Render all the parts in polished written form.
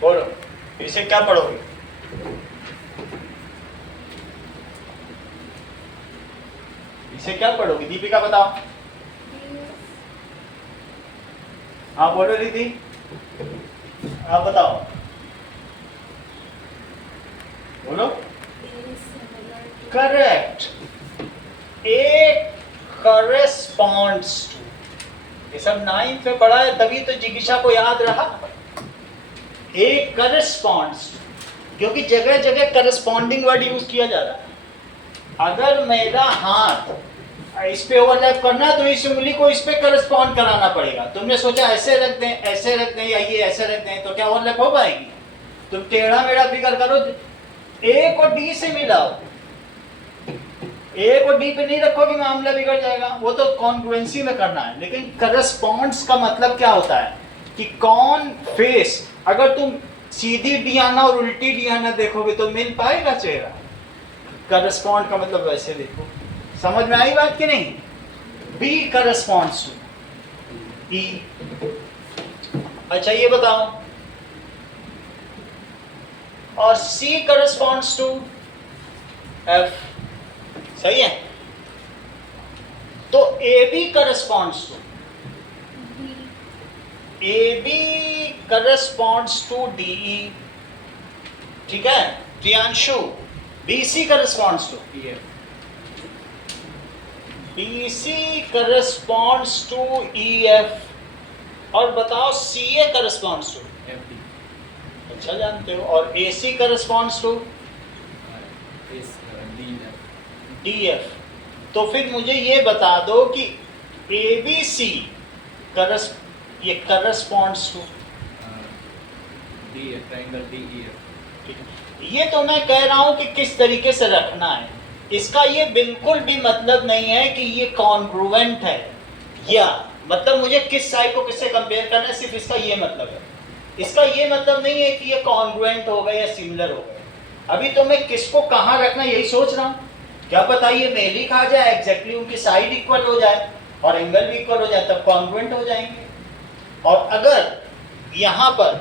बोलो इसे क्या पढ़ोगे? इसे क्या पढ़ोगे दीपिका बताओ। हाँ बोलो दीदी, आप बताओ, बोलो। करेक्ट, ए करस्पॉन्ड्स टू, ये सब 9th में पढ़ा है तभी तो जिज्ञासा को याद रहा। ए करस्पॉन्ड्स, क्योंकि जगह जगह करस्पॉन्डिंग वर्ड यूज किया जा रहा है। अगर मेरा हाथ इस पे ओवरलैप करना है तो इस उंगली को इस पे करस्पॉन्ड कराना पड़ेगा। तुमने सोचा ऐसे रख दें, ऐसे रख दें, या ये ऐसे रख दें, तो क्या ओवरलैप हो पाएगी? तुम टेढ़ा मेढ़ा फिगर करो, ए को डी से मिलाओ, ए को डी पे नहीं रखोगे मामला बिगड़ जाएगा। वो तो कॉन्ग्रुएंसी में करना है, लेकिन करस्पॉन्ड्स का मतलब क्या होता है कि कौन फेस, अगर तुम सीधी डियाना और उल्टी डियाना देखोगे तो मिल पाएगा चेहरा। करस्पॉन्ड का मतलब वैसे देखो। समझ में आई बात कि नहीं? बी करस्पॉन्ड्स टू ई। अच्छा ये बताओ, और सी करस्पॉन्ड्स टू एफ, सही है? तो A B corresponds to, A B corresponds to D E, ठीक है Priyanshu? B C corresponds to E F, BC corresponds to EF, और बताओ CA corresponds to FD। अच्छा जानते हो। और AC corresponds to DF। तो फिर मुझे ये बता दो कि ABC ये corresponds to DF, triangle DEF। ये तो मैं कह रहा हूं कि किस तरीके से रखना है। इसका ये बिल्कुल भी मतलब नहीं है कि ये कॉन्ग्रुएंट है, या मतलब मुझे किस साइड को किससे कंपेयर करना है, सिर्फ इसका ये मतलब है। इसका ये मतलब नहीं है कि ये कॉन्ग्रुएंट होगा या सिमिलर होगा। अभी तो मैं किसको कहाँ रखना यही सोच रहा हूँ। क्या पता ये मेल ही खा जाए, एग्जैक्टली उनकी साइड इक्वल हो जाए और एंगल भी इक्वल हो जाए, तब कॉन्ग्रुएंट हो जाएंगे। और अगर यहाँ पर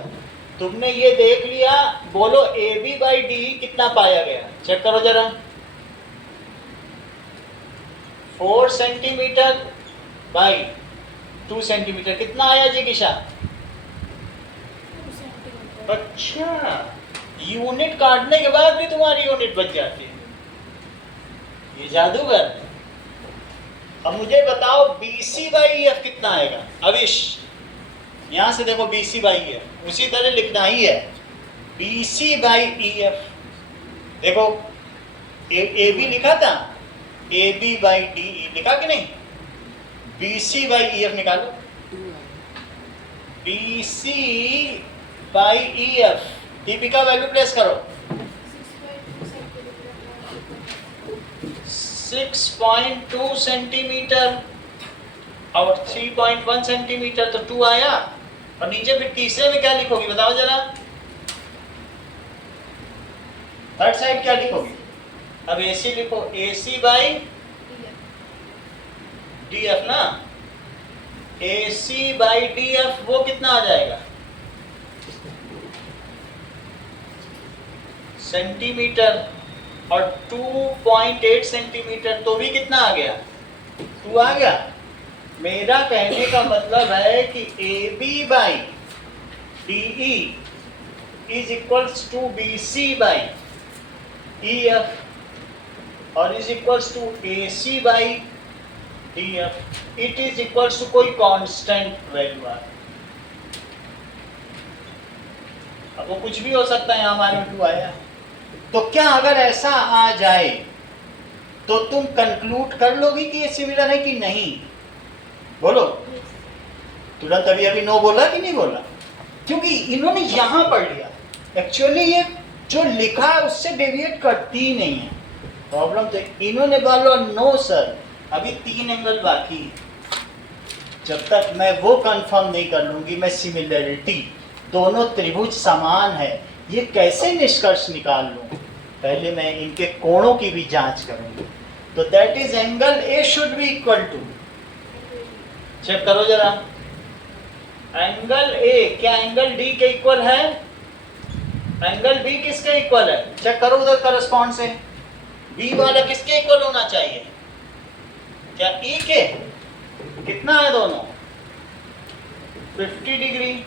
तुमने ये देख लिया, बोलो AB बाई डी कितना पाया गया, चेक करो जरा। 4 सेंटीमीटर बाई 2 सेंटीमीटर कितना आया जी किशा? अच्छा, यूनिट काटने के बाद भी तुम्हारी यूनिट बच जाती है, ये जादूगर। अब मुझे बताओ BC बाई EF कितना आएगा? अविश यहां से देखो, BC बाई EF उसी तरह लिखना ही है, BC बाई EF। देखो AB लिखा था, AB बाई DE लिखा कि नहीं? BC बाई EF निकालो, BC by EF। Deepika value place करो, 6.2 सेंटीमीटर और 3.1 सेंटीमीटर, तो 2 आया। और नीचे फिर तीसरे में क्या लिखोगी बताओ जरा, थर्ड साइड क्या लिखोगी? अब AC लिखो, AC बाई DF ना, AC बाई DF वो कितना आ जाएगा? सेंटीमीटर, और 2.8 सेंटीमीटर, तो भी कितना आ गया? 2 आ गया। मेरा कहने का मतलब है कि AB by DE is equals to BC by EF और is equals to AC by DF। It is equals to कोई कांस्टेंट वैल्यू आ, अब वो कुछ भी हो सकता है, यहाँ हमारे 2 आया। तो क्या अगर ऐसा आ जाए तो तुम कंक्लूड कर लोगी कि ये सिमिलर है कि नहीं? बोलो तुरंत। अभी नो बोला कि नहीं बोला? क्योंकि इन्होंने यहां पढ़ लिया, एक्चुअली ये जो लिखा है उससे डेविएट करती ही नहीं है। प्रॉब्लम तो इन्होंने बोला नो सर अभी 3 एंगल बाकी, जब तक मैं वो कंफर्म नहीं कर लूंगी, मैं सिमिलरिटी दोनों त्रिभुज समान है ये कैसे निष्कर्ष निकाल लूं? पहले मैं इनके कोणों की भी जांच करूंगी। तो that is angle A should be equal to, check करो जरा, एंगल ए क्या एंगल डी के इक्वल है? एंगल बी किसके इक्वल है, चेक करो उधर करस्पॉन्ड से, बी वाला किसके इक्वल होना चाहिए, क्या ई के, कितना है दोनों 50 डिग्री।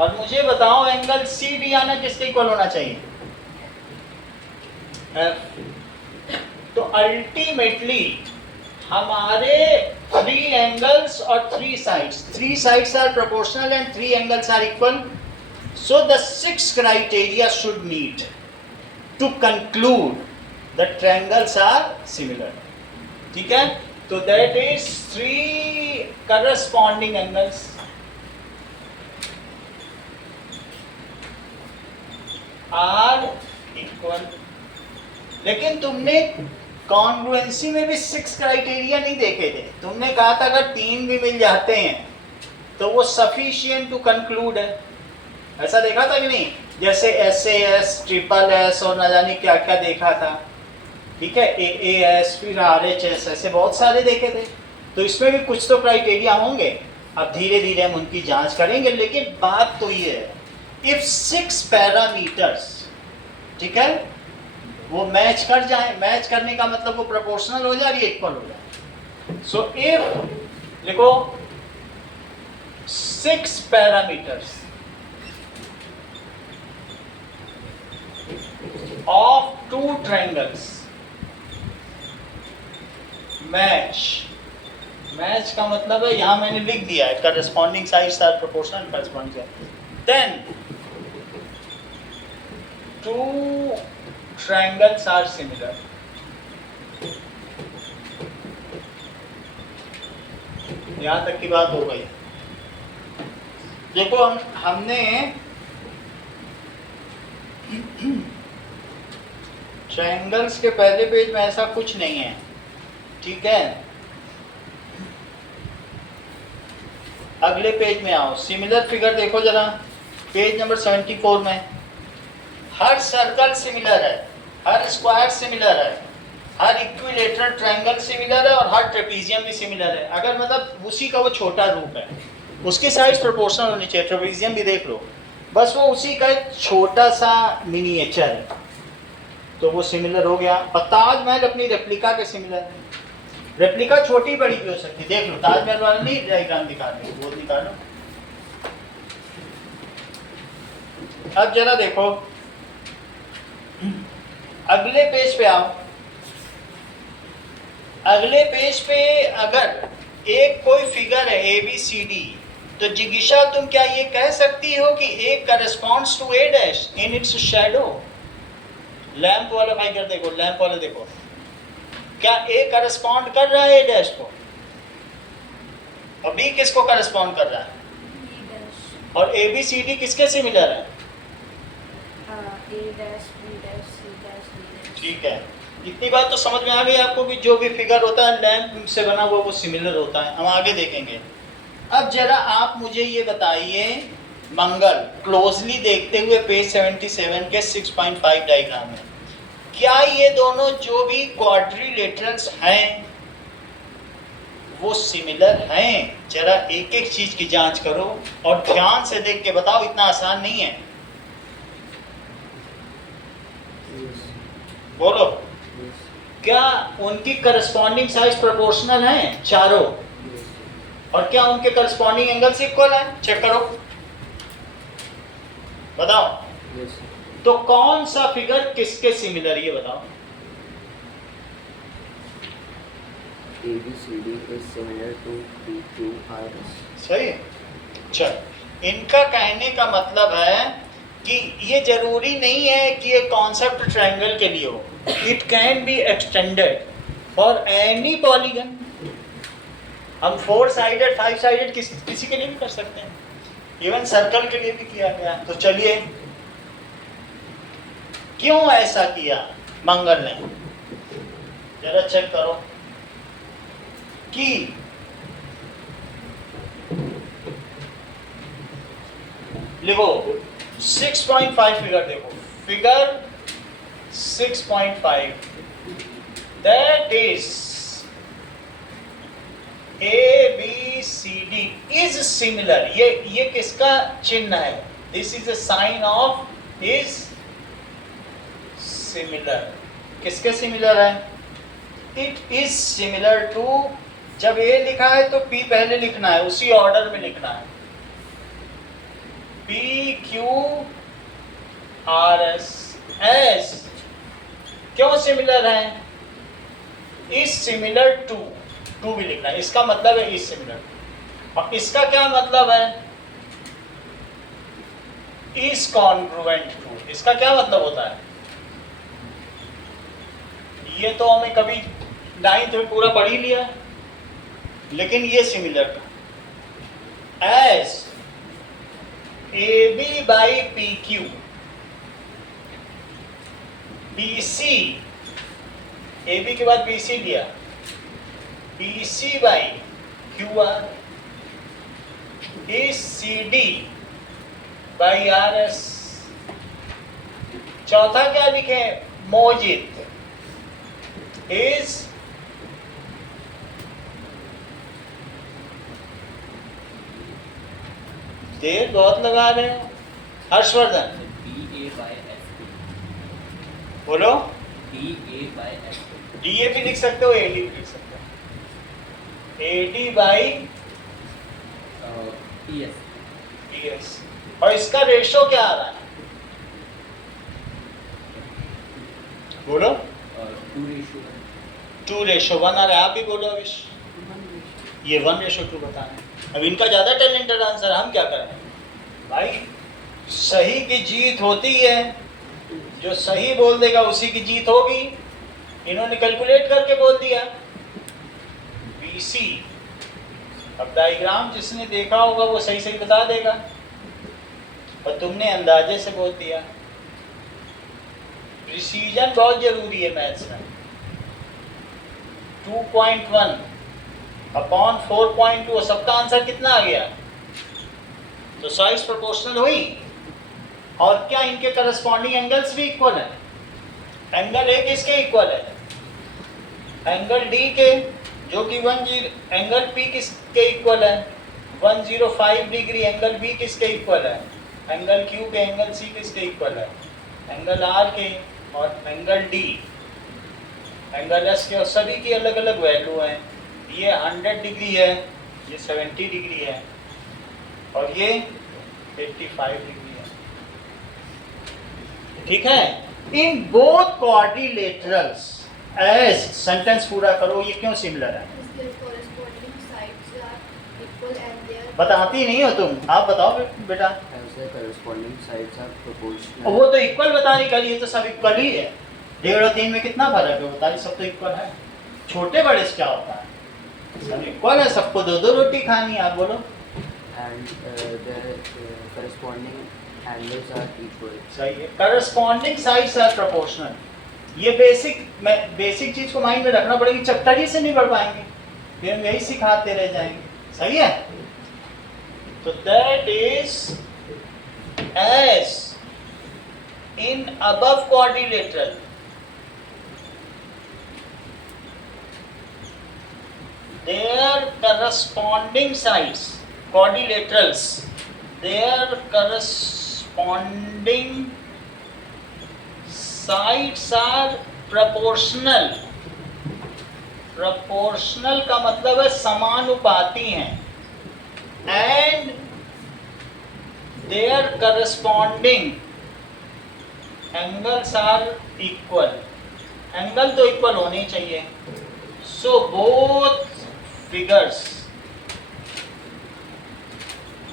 और मुझे बताओ एंगल सी डी आना किसके इक्वल होना चाहिए, एफ। तो अल्टीमेटली हमारे 3 एंगल्स और 3 sides are proportional and 3 angles are equal, so the 6 criteria should meet to conclude the triangles are similar. ठीक है, तो that is 3 corresponding angles are equal. लेकिन तुमने कॉन्ग्रुएंसी में भी 6 क्राइटेरिया नहीं देखे थे, तुमने कहा था अगर 3 भी मिल जाते हैं तो वो सफिशिएंट टू कंक्लूड है, ऐसा देखा था कि नहीं, जैसे SAS, ट्रिपल एस और न जाने क्या क्या देखा था। ठीक है, AAS फिर RHS, ऐसे बहुत सारे देखे थे, तो इसमें भी कुछ तो क्राइटेरिया होंगे। अब धीरे धीरे हम उनकी जांच करेंगे, लेकिन बात तो ये है, इफ 6 पैरामीटर्स, ठीक है, वो मैच कर जाए, मैच करने का मतलब वो प्रोपोर्शनल हो जाए, इक्वल हो जाए। सो इफ लिखो 6 पैरामीटर्स ऑफ 2 ट्रायंगल्स मैच का मतलब है, यहां मैंने लिख दिया है corresponding sides are proportional corresponding side, then 2 triangles are similar। यहां तक की बात हो गई। देखो हमने ट्रायंगल्स के पहले पेज में ऐसा कुछ नहीं है, ठीक है। अगले पेज में आओ, सिमिलर फिगर देखो जरा, पेज नंबर 74 में। हर सर्कल सिमिलर है, हर स्क्वायर सिमिलर है, हर इक्विलेटरल ट्रायंगल सिमिलर है और हर ट्रेपीजियम भी सिमिलर है। अगर मतलब उसी का वो छोटा रूप है, उसकी साइज प्रोपोर्शनल होनी चाहिए। ट्रेपीजियम भी देख लो, बस वो उसी का एक छोटा सा मिनिएचर है, तो वो सिमिलर हो गया। और ताजमहल अपनी रेप्लिका के सिमिलर है। रेप्लिका छोटी बड़ी भी हो सकती है, देख लो, ताजमहल वाला नहीं डायग्राम दिखा रहे, वो निकालो। अब जरा देखो अगले पेज पे आओ। अगले पेज पे अगर एक कोई फिगर है ABCD, तो जिगिशा तुम क्या ये कह सकती हो कि A corresponds to A' in its shadow. Lamp वाला फिगर देखो, लैंप वाला देखो, क्या A करस्पॉन्ड कर रहा है A' को, और B किसको करस्पॉन्ड कर रहा है, और ABCD किसके सिमिलर है, ठीक है। इतनी बात तो समझ में आ गई आपको कि जो भी फिगर होता है लैंप से बना हुआ वो सिमिलर होता है। हम आगे देखेंगे। अब जरा आप मुझे ये बताइए, मंगल क्लोजली देखते हुए पेज 77 के 6.5 डायग्राम में, क्या ये दोनों जो भी क्वाड्रिलेटरल्स हैं वो सिमिलर हैं? जरा एक एक चीज की जांच करो और ध्यान से देख के बताओ, इतना आसान नहीं है। बोलो, क्या उनकी करस्पॉन्डिंग साइज प्रोपोर्शनल हैं चारों, और क्या उनके करस्पॉन्डिंग एंगल्स इक्वल हैं? चेक करो, बताओ। तो कौन सा फिगर किसके सिमिलर, ये बताओ। ABCD is similar to PQRS। सही है। चल, इनका कहने का मतलब है कि ये जरूरी नहीं है कि ये कॉन्सेप्ट ट्रायंगल के लिए हो, it can be extended for any polygon. हम 4 साइडेड 5 साइडेड किसी के लिए भी कर सकते हैं, इवन सर्कल के लिए भी किया गया। तो चलिए, क्यों ऐसा किया मंगल ने, जरा चेक करो कि लिखो 6.5 फिगर देखो, figure 6.5, that is ABCD is similar। ये किसका चिन्ह है? This is a sign of is similar. किसके सिमिलर है? इट इज सिमिलर टू, जब ए लिखा है तो पी पहले लिखना है, उसी ऑर्डर में लिखना है। P Q R S S क्यों सिमिलर है? इज सिमिलर टू, टू भी लिखना है, इसका मतलब है इज सिमिलर। और इसका क्या मतलब है? Is congruent to. इसका क्या मतलब होता है? ये तो हमें कभी 9th में पूरा पढ़ ही लिया है, लेकिन ये सिमिलर का as A B by P Q, B C, A B के बाद बी सी लिया, B C by Q R, is C D by R S. चौथा क्या लिखे? मोजित इज देर बहुत लगा रहे हो हर्षवर्धन, DA/FP, बोलो। DA/FP, डीए भी लिख सकते हो, एडी भी लिख सकते हो, एडी बाई PS, पीएस। और इसका रेशो क्या आ रहा है? बोलो। 2:1. 2:1 आ रहा है। आप भी बोलो अविश। ये 1:2 बताना है। अब इनका ज्यादा टैलेंटेड आंसर, हम क्या करें भाई? सही की जीत होती है, जो सही बोल देगा उसी की जीत होगी। इन्होंने कैलकुलेट करके बोल दिया BC। अब डायग्राम जिसने देखा होगा वो सही सही बता देगा, और तुमने अंदाजे से बोल दिया। प्रिसीजन बहुत जरूरी है मैथ्स में। 2.1 अपॉन 4.2, सबका आंसर कितना आ गया? तो साइज प्रोपोर्शनल हुई। और क्या इनके करस्पॉन्डिंग एंगल्स भी इक्वल है? एंगल ए किसके इक्वल है? एंगल डी के, जो कि 10, एंगल पी किसके इक्वल है? 105 डिग्री। एंगल बी किसके इक्वल है? एंगल क्यू के। एंगल सी किसके इक्वल है? एंगल आर के। और एंगल डी, एंगल एस के। और सभी की अलग अलग वैल्यू है। ये 100 डिग्री है, ये 70 डिग्री है, और ये 85 डिग्री है। ठीक है। In both quadrilaterals as, sentence पूरा करो, ये क्यों सिमिलर है? बताती नहीं हो तुम, आप बताओ बेटा। As the corresponding sides are proportional. वो तो इक्वल बताने का लिए, तो सब इक्वल ही है। 1.5 और 3 में कितना फर्क है बताइए? सब तो इक्वल है। छोटे बड़े से क्या होता है? सब इक्वल है, सबको 2-2 रोटी खानी है। आप बोलो। And the corresponding angles are equal. सही है। Corresponding sides are proportional. ये बेसिक चीज को माइंड में रखना पड़ेगी, चैप्टर ही से नहीं पढ़ पाएंगे, फिर हम यही सिखाते रह जाएंगे। सही है। तो that is as in above quadrilateral their corresponding sides, quadrilaterals, their corresponding sides are proportional. proportional का मतलब है समानुपाती हैं। and their corresponding angles are equal. Angle तो इक्वल होने ही चाहिए। so both figures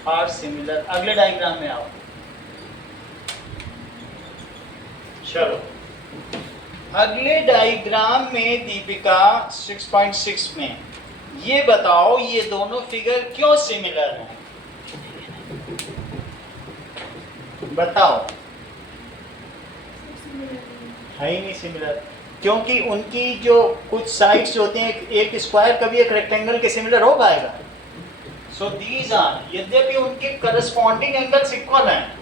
are similar. अगले डायग्राम में आओ। चलो अगले डायग्राम में दीपिका 6.6 में ये बताओ, ये दोनों फिगर क्यों सिमिलर हैं? बताओ। है ही नहीं सिमिलर, क्योंकि उनकी जो कुछ साइड्स होते हैं, एक स्क्वायर कभी एक रेक्टेंगल के सिमिलर हो पाएगा? सो दीज आर, यद्यपि उनके करस्पॉन्डिंग एंगल्स इक्वल हैं,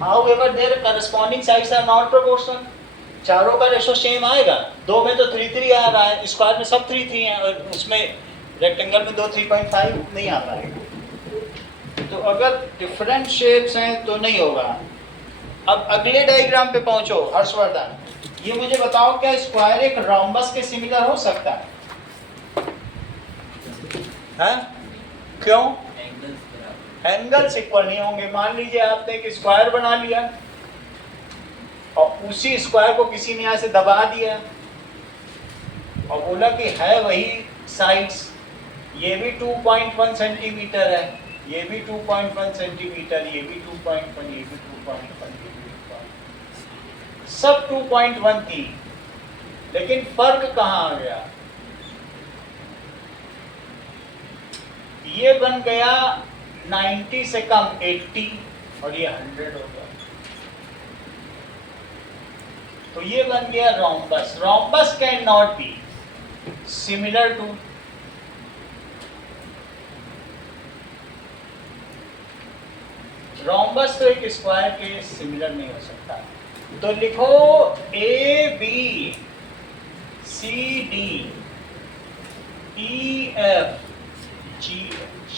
however their corresponding sides are not proportional. चारों का रेशो सेम आएगा। 2 में तो 3-3 आ रहा है, स्क्वायर में सब 3-3 है, और उसमें रेक्टेंगल में 2 3.5 नहीं आ पाएगा। तो अगर डिफरेंट शेप्स हैं तो नहीं होगा। अब अगले डायग्राम पे पहुंचो हर्षवर्धन, ये मुझे बताओ क्या स्क्वायर एक रोम्बस के सिमिलर हो सकता है? हैं? क्यों? एंगल्स बराबर। एंगल्स इक्वल नहीं होंगे। मान लीजिए आपने एक स्क्वायर बना लिया और उसी स्क्वायर को किसी ने यहाँ से दबा दिया और बोला कि है वही साइड्स, ये भी 2.1 सेंटीमीटर है, ये भी 2.1 सेंटीमीटर, ये भी 2.1, ये भी 2.1, ये भी 2.1, सब 2.1 थी, लेकिन फर्क कहाँ आ गया? ये बन गया 90 से कम 80 और ये 100 हो गया, तो ये बन गया rhombus. Rhombus can not be similar to, rhombus तो एक स्क्वायर के सिमिलर नहीं हो सकता। तो लिखो A B C D E F G H,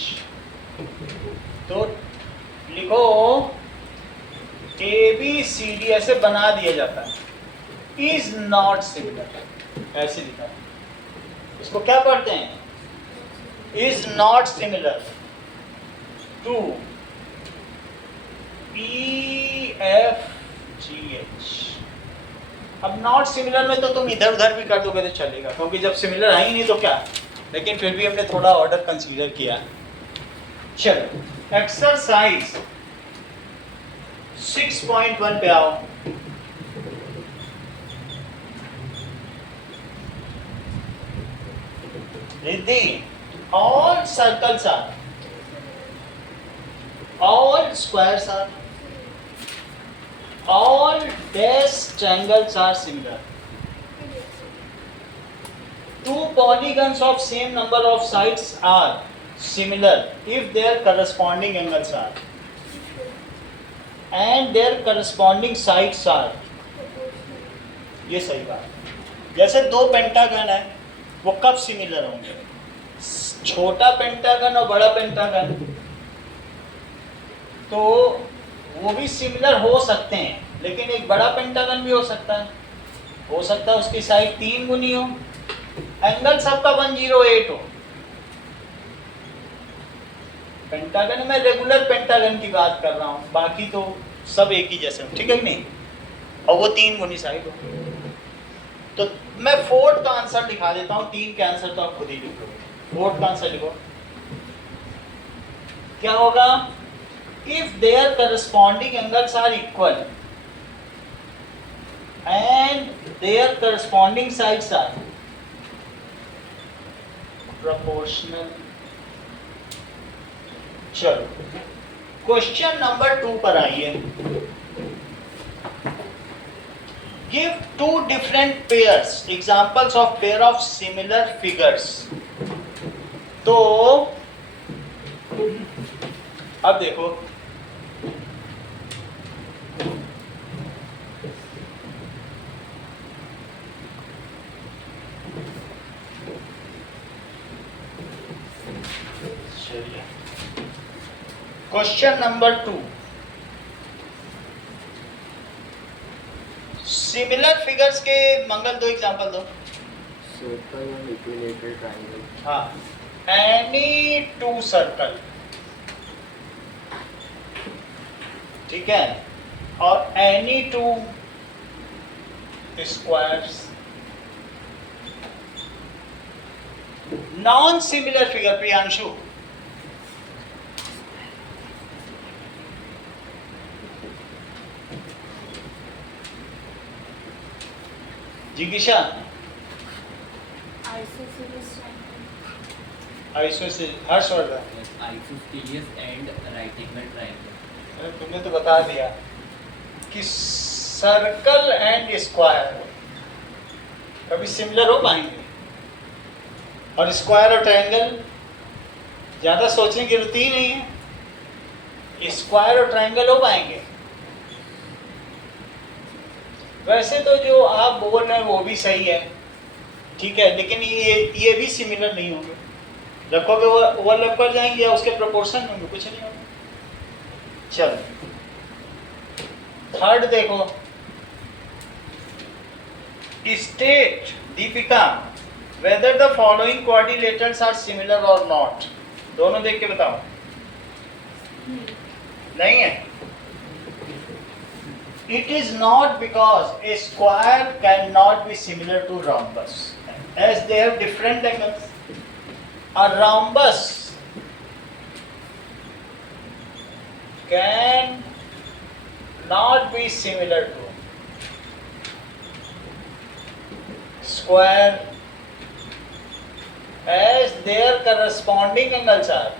तो लिखो ए बी सी डी ऐसे बना दिया जाता है, इज नॉट सिमिलर, ऐसे लिखा है। इसको क्या पढ़ते हैं? Is not similar to E F G H. अब नॉट सिमिलर में तो तुम इधर उधर भी कर दोगे तो चलेगा, क्योंकि जब सिमिलर है ही नहीं तो क्या, लेकिन फिर भी हमने थोड़ा ऑर्डर कंसीडर किया। चलो एक्सरसाइज 6.1 पे आओ। Riddhi, all circles are, all squares are, all dash triangles are similar. Two polygons of same number of sides are similar if their corresponding angles are, and their corresponding sides are. ये सही बात। जैसे दो pentagon है, वो कब similar होंगे? छोटा पेंटागन और बड़ा पेंटागन, तो वो भी सिमिलर हो सकते हैं, लेकिन एक बड़ा पेंटागन भी हो सकता है उसकी साइड 3 गुनी हो, एंगल सबका 108 हो। पेंटागन में रेगुलर पेंटागन की बात कर रहा हूँ, बाकी तो सब एक ही जैसे हो, ठीक है कि नहीं? और वो 3 गुनी साइड हो। तो मैं 4th का आंसर दिखा देता हूँ, 3 के आंसर तो आप खुद ही लिखोगे। 4th का आंसर लिखो, क्या होगा? If their corresponding angles are equal and their corresponding sides are proportional. चलो क्वेश्चन नंबर 2 पर आइए। Give 2 different pairs, examples of pair of similar figures. तो अब देखो, चलिए क्वेश्चन नंबर 2, सिमिलर फिगर्स के मंगल 2 एग्जांपल दो। Circle and equilateral triangle. हाँ, एनी 2 सर्कल, ठीक है, और any 2 squares. Non similar figure, Priyanshu, जिगिशा, isosceles, Harshvardhan, Isosceles and right angle triangle. तुमने तो बता दिया कि सर्कल एंड स्क्वायर कभी सिमिलर हो पाएंगे, और स्क्वायर और ट्रायंगल ज़्यादा सोचने की जरूरत ही नहीं है, स्क्वायर और ट्रायंगल हो पाएंगे। वैसे तो जो आप बोल रहे हैं वो भी सही है, ठीक है, लेकिन ये भी सिमिलर नहीं होंगे। रखोगे वो ओवरलैप कर जाएंगे या उसके प्रोपोर्शन होंगे, कुछ नहीं होगा। चलो थर्ड देखो, state Deepika whether the following quadrilaterals are similar or not. दोनों देख के बताओ। नहीं है। It is not because a square cannot be similar to rhombus as they have different angles. A rhombus can not be similar to square as their corresponding angles are.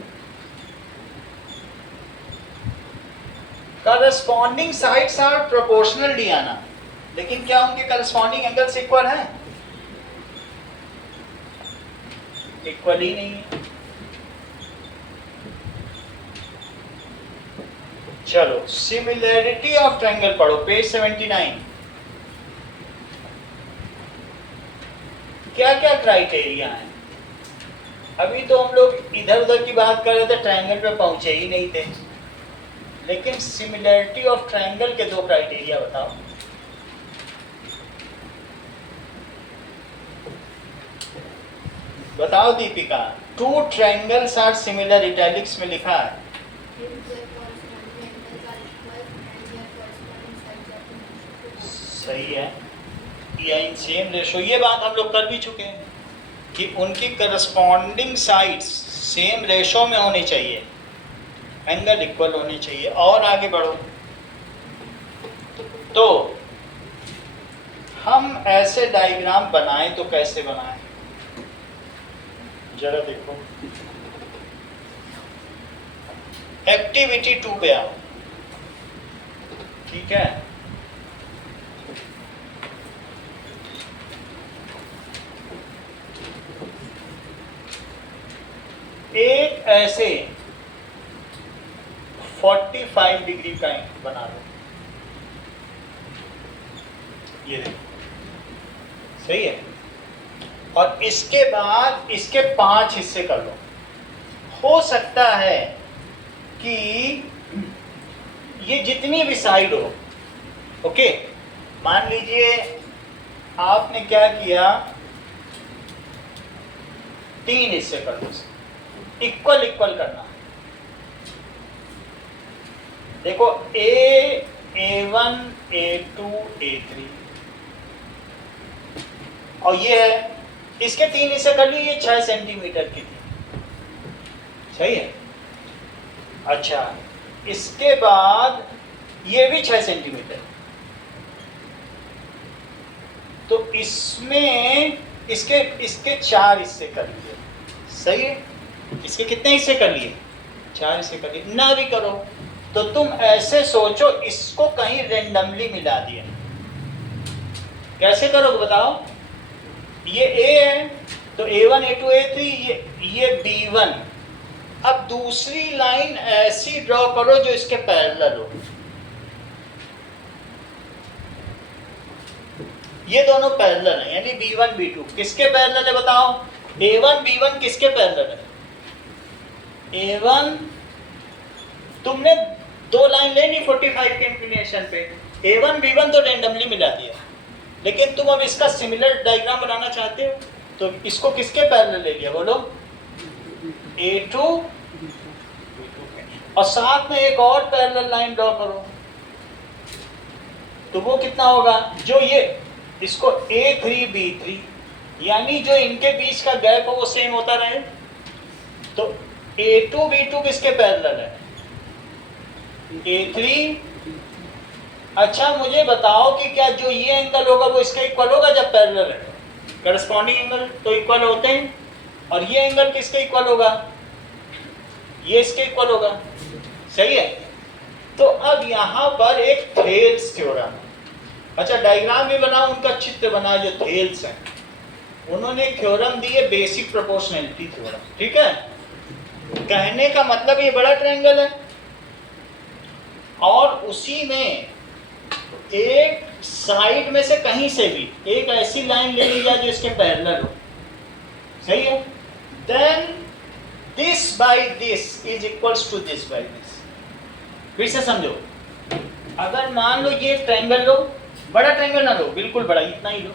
Corresponding sides are proportional Diana, लेकिन क्या उनके corresponding angles equal हैं? Equal ही नहीं है। चलो similarity of triangle पढ़ो, page 79। क्या क्या क्राइटेरिया है? अभी तो हम लोग इधर उधर की बात कर रहे थे, ट्रायंगल पे पहुंचे ही नहीं थे, लेकिन सिमिलैरिटी ऑफ ट्रायंगल के दो क्राइटेरिया बताओ। बताओ Deepika. Two triangles are similar, italics में लिखा है। सही है, या इन सेम रेशो, ये बात हम लोग कर भी चुके हैं कि उनकी करस्पॉन्डिंग साइड्स सेम रेशो में होनी चाहिए, एंगल इक्वल होने चाहिए। और आगे बढ़ो, तो हम ऐसे डायग्राम बनाएं तो कैसे बनाएं, जरा देखो। एक्टिविटी 2 पे आओ, ठीक है। एक ऐसे 45 डिग्री का बना लो, ये देखो, सही है। और इसके बाद इसके 5 हिस्से कर लो। हो सकता है कि ये जितनी भी साइड हो, ओके, मान लीजिए आपने क्या किया, 3 हिस्से कर लो, इक्वल इक्वल करना। देखो A1, A2, A3 और ये है, इसके 3 हिस्से कर लिए, ये 6 सेंटीमीटर की थी, सही है। अच्छा, इसके बाद ये भी 6 सेंटीमीटर, तो इसमें इसके 4 हिस्से कर लिए, सही है। इसके कितने हिस्से कर लिए? 4 हिस्से कर लिए। ना भी करो तो तुम ऐसे सोचो, इसको कहीं रेंडमली मिला दिया। कैसे करोगे बताओ? ये A है तो A1, A2, A3, ये B1। अब दूसरी लाइन ऐसी ड्रॉ करो जो इसके पैरेलल हो। ये दोनों पैरेलल हैं, यानी B1, B2 किसके पैरेलल है बताओ? A1, B1 किसके पैरेलल है? A1, तुमने 2 लाइन लेनी 45 के इंक्लिनेशन पे, A1, B1 तो रेंडमली मिला दिया, लेकिन तुम अब इसका सिमिलर डायग्राम बनाना चाहते हो तो इसको किसके पैरेलल ले लिया बोलो? A2 और साथ में एक और पैरेलल लाइन ड्रॉ करो, तो वो कितना होगा? जो ये इसको A3, B3, यानी जो इनके बीच का गैप हो वो सेम होता रहे। तो A2, B2 किसके पैरेलल है? A3। अच्छा मुझे बताओ कि क्या जो ये एंगल होगा वो इसके इक्वल होगा जब पैरेलल है? करस्पॉन्डिंग एंगल तो इक्वल होते हैं, और ये एंगल किसके इक्वल होगा? ये इसके इक्वल होगा, सही है। तो अब यहाँ पर एक थेल्स थ्योरम, अच्छा डायग्राम भी बना, उनका चित्र बना जो थेल्स हैं, उन्होंने एक थ्योरम दी है, बेसिक प्रोपोर्शनैलिटी थ्योरम, ठीक है। कहने का मतलब ये बड़ा ट्रायंगल है और उसी में एक साइड में से कहीं से भी एक ऐसी लाइन ले ली जाए जो इसके पैरेलल हो, सही है। Then this by this is equals to this by this. फिर से समझो, अगर मान लो ये ट्रायंगल लो, बड़ा ट्रायंगल ना लो, बिल्कुल बड़ा, इतना ही लो,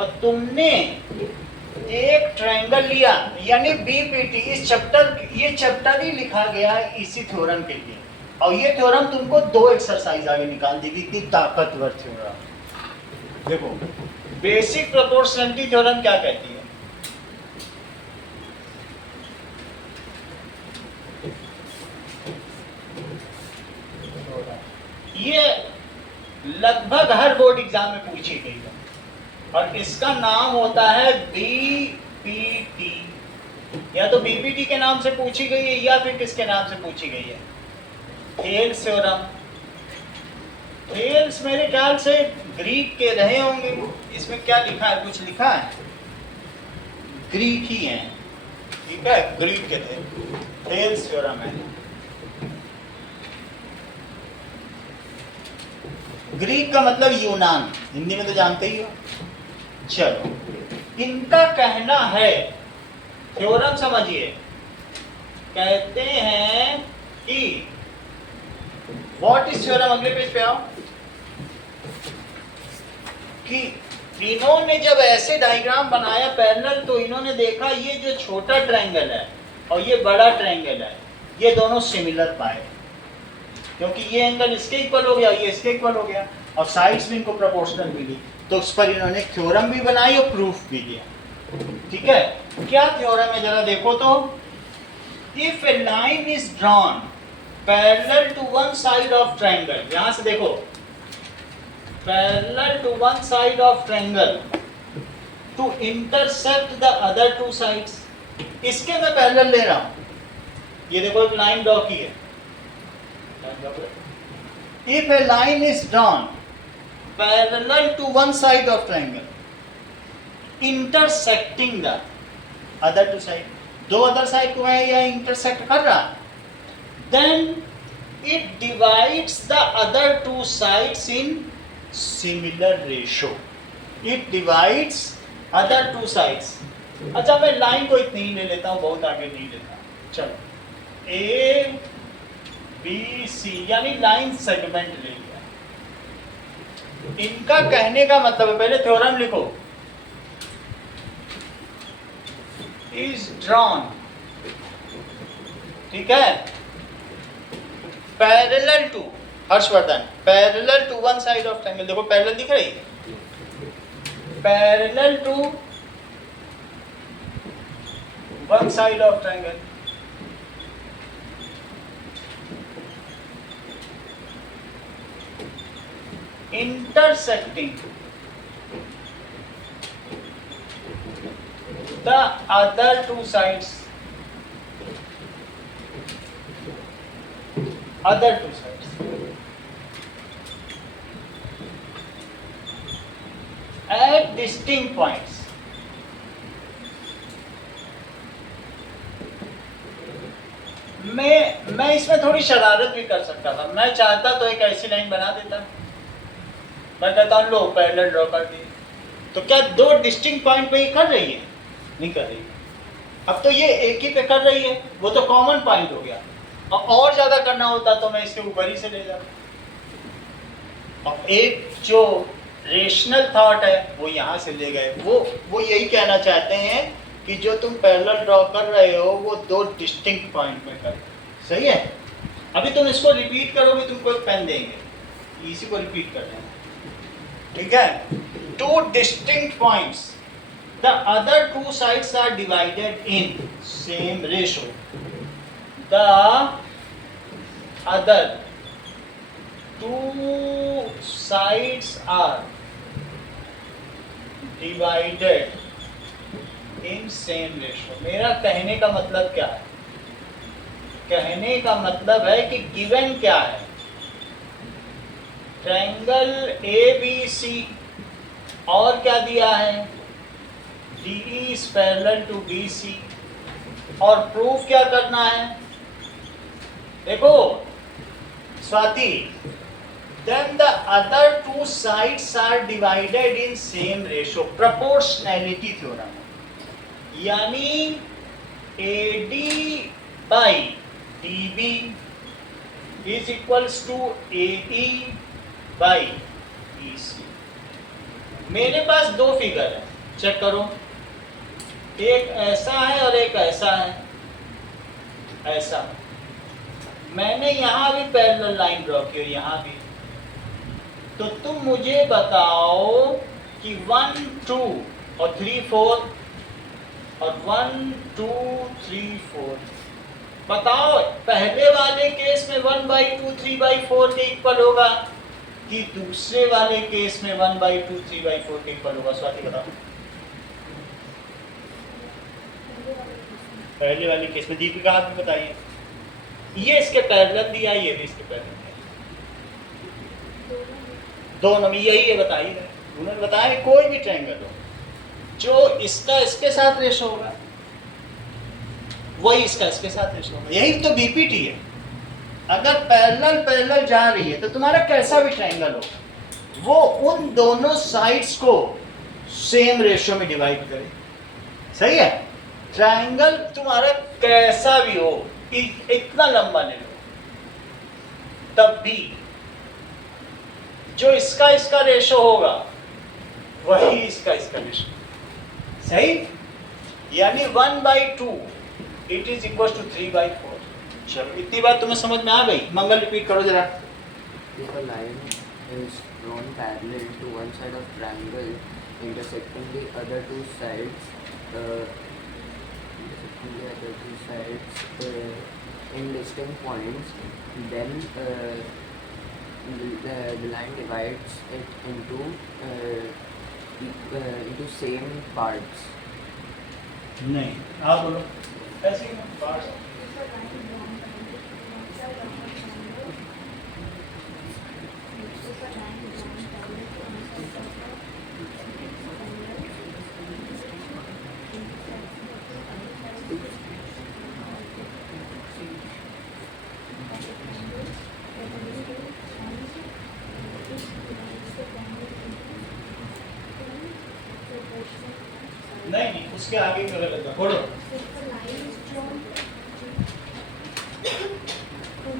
और तुमने एक ट्रायंगल लिया, यानी बीपीटी, इस चैप्टर, ये चैप्टर ही लिखा गया है इसी थ्योरम के लिए, और ये थ्योरम तुमको 2 एक्सरसाइज आगे निकाल देगी, इतनी ताकतवर थ्योरम। देखो बेसिक प्रोपोर्शनलिटी थ्योरम क्या कहती है? ये लगभग हर बोर्ड एग्जाम में पूछी गई है, और इसका नाम होता है बीपीटी। या तो बीपीटी के नाम से पूछी गई है, या फिर किसके नाम से पूछी गई है? Thales theorem. थेल्स मेरे ख्याल से ग्रीक के रहे होंगे। इसमें क्या लिखा है? कुछ लिखा है? ग्रीक ही है, ठीक है, ग्रीक के थे। थेल्स थ्योरम है। ग्रीक का मतलब यूनान, हिंदी में तो जानते ही हो। चलो, इनका कहना है, थ्योरम समझिए, कहते हैं कि व्हाट इज थ्योरम, अगले पेज पे आओ, कि इन्होंने जब ऐसे डायग्राम बनाया पैरेलल, तो इन्होंने देखा ये जो छोटा ट्रायंगल है और ये बड़ा ट्रायंगल है, ये दोनों सिमिलर पाए, क्योंकि ये एंगल इसके इक्वल हो गया, ये इसके इक्वल हो गया, और साइड्स भी इनको प्रोपोर्शनल मिली, तो उस पर इन्होंने थ्योरम भी बनाई और प्रूफ भी दिया। ठीक है, क्या थ्योरम है जरा देखो तो। If a line is drawn parallel to one side of triangle, यहां से देखो, parallel to one side of triangle to intersect the other two sides, इसके मैं पैरेलल ले रहा हूं, ये देखो एक लाइन ड्रॉ की है। If a line is drawn parallel to one side of triangle, intersecting the other two side, दो अदर साइड को है या इंटरसेक्ट कर रहा, then it divides the other two sides in similar ratio. It divides other two sides. अच्छा, मैं line को इतनी ही ले लेता हूँ, बहुत आगे नहीं लेता। चलो, ए बी सी यानी लाइन सेगमेंट ले लिया। इनका कहने का मतलब है, पहले थ्योरम लिखो, इज ड्रॉन, ठीक है, parallel to, Harshvardhan, parallel to one side of triangle, देखो पैरेलल दिख रही है, parallel to one side of triangle, intersecting the other two sides, other two sides at distinct points. मैं इसमें थोड़ी शरारत भी कर सकता था, मैं चाहता तो एक ऐसी लाइन बना देता, मैं कहता हूँ लो पैरेलल ड्रॉ कर दिए, तो क्या दो डिस्टिंक्ट पॉइंट पे ही कर रही है? नहीं कर रही। अब तो ये एक ही पे कर रही है, वो तो कॉमन पॉइंट हो गया, और ज्यादा करना होता तो मैं इसके ऊपर ही से ले जाता। और एक जो रेशनल थॉट है वो यहाँ से ले गए, वो यही कहना चाहते हैं कि जो तुम पैरेलल ड्रॉ कर रहे हो वो दो डिस्टिंक्ट पॉइंट पे कर, सही है। अभी तुम इसको रिपीट करोगे, तुमको एक पेन देंगे, इसी को रिपीट कर लेना, ठीक है। Two distinct points, the other two sides are divided in same ratio, the other two sides are divided in same ratio. मेरा कहने का मतलब क्या है? कहने का मतलब है कि गिवन क्या है, ट्रायंगल ABC और क्या दिया है, DE is parallel to BC, और प्रूफ क्या करना है, देखो Swati, then the other two sides are divided in same ratio, proportionality theorem, यानी AD by DB is equals to AE by EC। मेरे पास दो फिगर है, चेक करो, एक ऐसा है और एक ऐसा है, ऐसा। मैंने यहाँ भी पैरेलल लाइन ड्रॉ की और यहाँ भी। तो तुम मुझे बताओ कि 1 2 और 3 4 और 1 2 3 4, बताओ पहले वाले केस में 1/2 3/4 के इक्वल होगा कि दूसरे वाले केस में 1/2 3/4 के इक्वल होगा? स्वाति बताओ। पहले वाले केस में। दीपिका आप भी बताइए। ये इसके पैरेलल दिया, ये भी इसके पैरेलल दिया, दोनों में यही है, बताइए। उन्होंने बताया कोई भी ट्रायंगल हो जो इसका इसके साथ रेशो होगा वही इसका इसके साथ रेशो होगा, यही तो बीपीटी है। अगर पैरेलल पैरेलल जा रही है तो तुम्हारा कैसा भी ट्रायंगल हो वो उन दोनों साइड्स को सेम रेशो में डिवाइड करे। सही है? ट्रायंगल तुम्हारा कैसा भी हो, इतना लंबा ले लो, तब भी जो इसका इसका रेशो होगा वही इसका इसका रेशो। सही? यानी 1/2 इट इज इक्वल टू 3/4। चलो इतनी बात तुम्हें समझ में आ गई? मंगल रिपीट करो जरा। If a line is drawn parallel to one side of triangle intersecting the other two sides, in distinct points, then the line divides it into same parts. नहीं, आप बोलो। ऐसे ही ना, parts। नहीं, उसके आगे क्यों लगा? पढ़ो।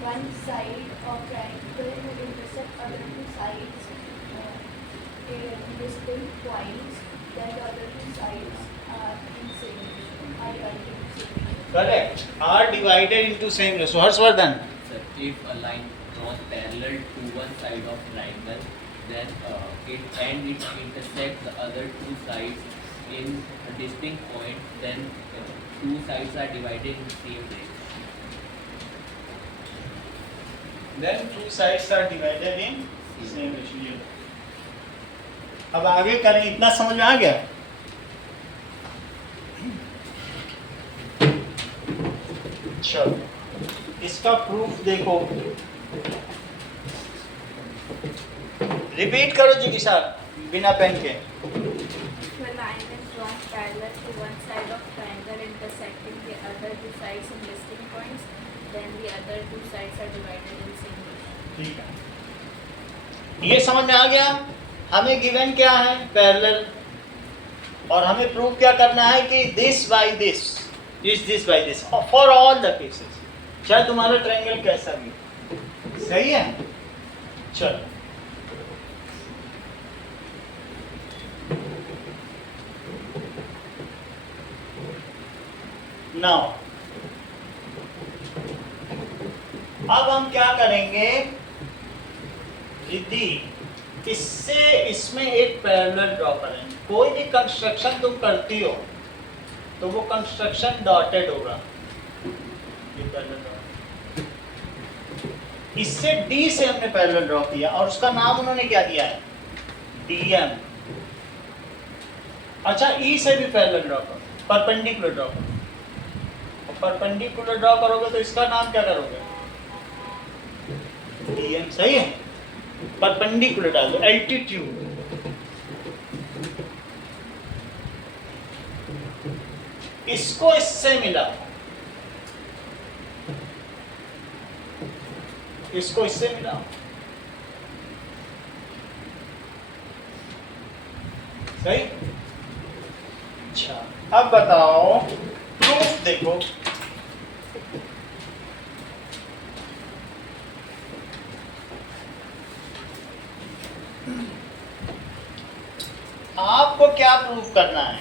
One side of triangle will intersect other two sides in distinct points, then the other two sides are divided into same. Correct. Are divided into same ratio. Harshvardhan. Sir, if a line drawn parallel to one side of triangle, then it intersects the other two sides in a distinct point, then two sides are divided in the same way. Then two sides are divided in same ratio. अब आगे करें, इतना समझ में आ गया? चलो इसका proof देखो, रिपीट करो जी के साथ बिना पेन के। If a line is drawn parallel to one side of triangle intersecting the other two sides in distinct points, then the other two sides are divided in same way. ठीक है, ये समझ में आ गया? हमें गिवन क्या है? पैरेलल। और हमें प्रूव क्या करना है कि this by this is this by this for all the cases, चाहे तुम्हारा ट्रायंगल कैसा भी हो। सही है? चलो नाउ अब हम क्या करेंगे? रिद्धि, इससे इसमें एक पैरेलल ड्रॉ करेंगे। कोई भी कंस्ट्रक्शन तुम करती हो तो वो कंस्ट्रक्शन डॉटेड होगा। ये पैरेलल ड्रॉ, इससे डी से हमने पैरेलल ड्रॉ किया और उसका नाम उन्होंने क्या दिया है? DM। अच्छा, ई से भी पैरेलल ड्रॉ करो, परपेंडिकुलर ड्रॉ करो। परपेंडिकुलर ड्रॉ करोगे तो इसका नाम क्या करोगे? DM। सही है? परपेंडिकुलर डाल दो, एल्टीट्यूड। इसको इससे मिला, इसको इससे मिला। सही? अच्छा, अब बताओ प्रूफ देखो। आपको क्या प्रूव करना है?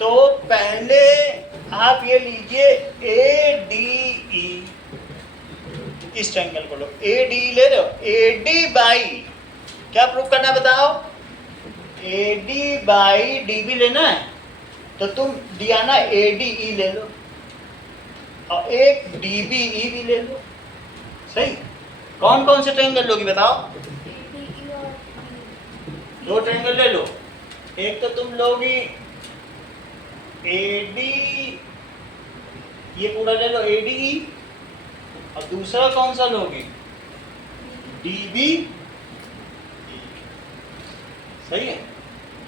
तो पहले आप ये लीजिए ए डी ई, इस ट्रायंगल को लो, ए डी ले लो, ए डी बाई क्या प्रूव करना है बताओ? A D by D B लेना है, तो तुम डियाना ए डी ई ले लो और एक डी बी ई भी ले लो। सही? कौन कौन से ट्रायंगल लोगी बताओ? ADE और E। दो ट्रायंगल ले लो। एक तो तुम लोगी ए डी, ये पूरा ले लो ए डी ई, और दूसरा कौन सा लोगी? D B. सही है?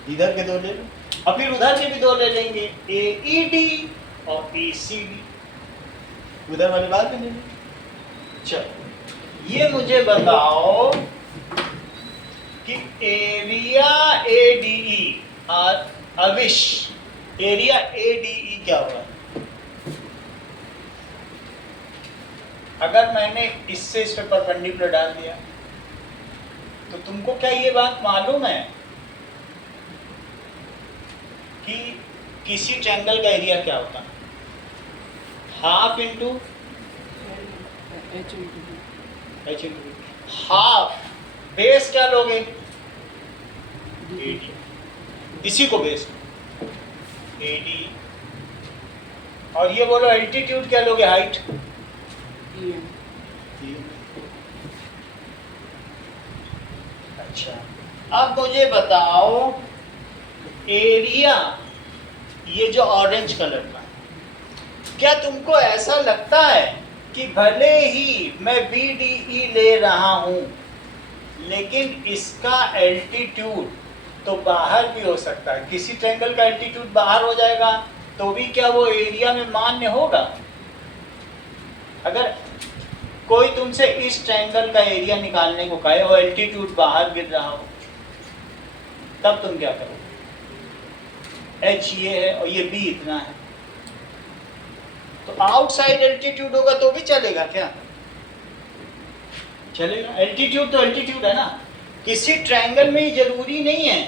इधर के दो ले लो और फिर उधर के भी दो ले लेंगे, ए ई डी और ए सी डी, उधर वाले बात में ले लो। चलो ये मुझे बताओ कि एरिया ए डी ई और अविश एरिया ए डी ई क्या हुआ? अगर मैंने इससे इस पे परपेंडिकुलर डाल दिया तो तुमको क्या ये बात मालूम है कि किसी ट्रायंगल का एरिया क्या होता है? Half into H into B. H into half, base क्या लोगे? एडी, इसी को बेस एडी, और ये बोलो एल्टीट्यूड क्या लोगे? Height EM. अच्छा, अब मुझे बताओ एरिया, ये जो ऑरेंज कलर का, क्या तुमको ऐसा लगता है कि भले ही मैं बी डी ई ले रहा हूं लेकिन इसका एल्टीट्यूड तो बाहर भी हो सकता है? किसी ट्रायंगल का एल्टीट्यूड बाहर हो जाएगा तो भी क्या वो एरिया में मान्य होगा? अगर कोई तुमसे इस ट्रायंगल का एरिया निकालने को कहे और एल्टीट्यूड बाहर गिर रहा हो, तब तुम क्या करोगे? एच ये है और ये बी इतना है, तो आउटसाइड एल्टीट्यूड होगा तो भी चलेगा क्या? चलेगा। एल्टीट्यूड तो एल्टीट्यूड है ना। किसी ट्रायंगल में ही जरूरी नहीं है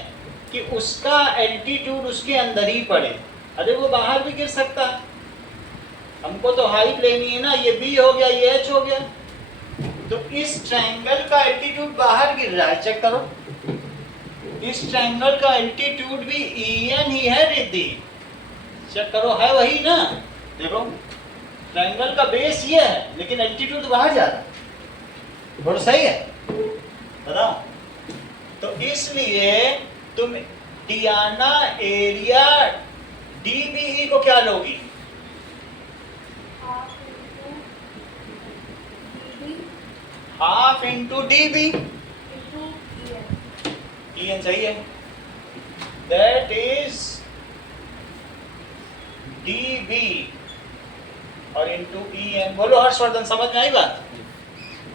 कि उसका एल्टीट्यूड उसके अंदर ही पड़े, अरे वो बाहर भी गिर सकता है। हमको तो हाइट लेनी है ना, ये बी हो गया, ये एच हो गया, तो इस ट्रायंगल का एल्टीट्यूड बाहर गिर रहा है, चेक करो। इस ट्रायंगल का एल्टीट्यूड भी EN ही है रिद्धि, चेक करो, है वही ना। देखो ट्रायंगल का बेस ये है लेकिन एल्टीट्यूड बाहर जा रहा है, बोलो सही है? बताओ। तो इसलिए तुम डियाना एरिया DBE को क्या लोगी? Half into DB half into DB, into EN। EN सही है। दैट इज DB और इंटू EN। बोलो हर्षवर्धन, समझ में आई बात?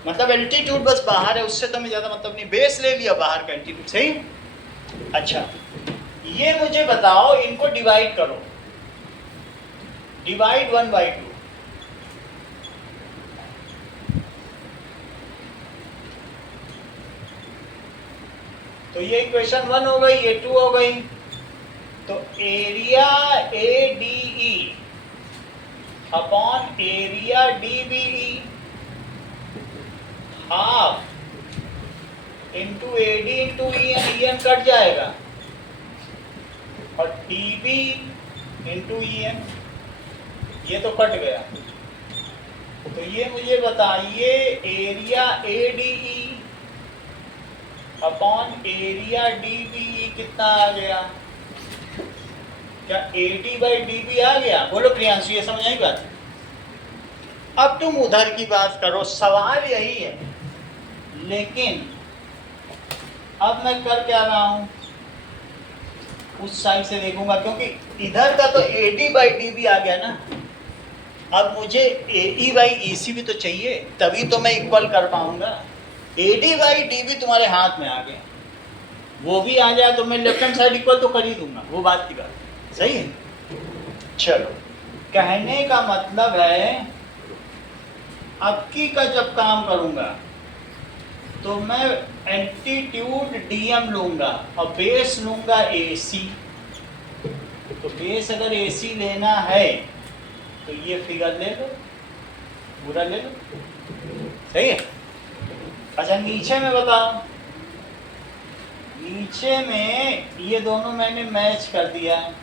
मतलब एल्टीट्यूड बस बाहर है, उससे तो मैं ज्यादा मतलब नहीं, बेस ले लिया बाहर का एल्टीट्यूड। सही? अच्छा, ये मुझे बताओ, इनको डिवाइड करो, डिवाइड 1/2। तो ये इक्वेशन 1 हो गई, ये 2 हो गई। तो area ADE upon area DBE half into AD into EN, EN cut जाएगा, और DB इंटू EN, ये तो कट गया। तो ये मुझे बताइए area ADE upon area DBE कितना आ गया? क्या AD/DB आ गया? बोलो प्रियांशु, ये समझ आई बात? अब तुम उधर की बात करो, सवाल यही है, लेकिन अब मैं कर क्या रहा हूं, उस साइड से देखूंगा, क्योंकि इधर का तो AD/DB आ गया ना। अब मुझे AE/EC भी तो चाहिए, तभी तो मैं इक्वल कर पाऊंगा। AD/DB तुम्हारे हाथ में आ गया, वो भी आ जाए तो मैं लेफ्ट हैंड साइड इक्वल तो कर ही दूंगा, वो बात की बात। सही है? चलो, कहने का मतलब है अब की का जब काम करूंगा तो मैं एल्टीट्यूड डीएम लूंगा और बेस लूंगा एसी। तो बेस अगर एसी लेना है तो ये फिगर ले लो, पूरा ले लो, सही है। अच्छा नीचे में बताओ, नीचे में ये दोनों मैंने मैच कर दिया है,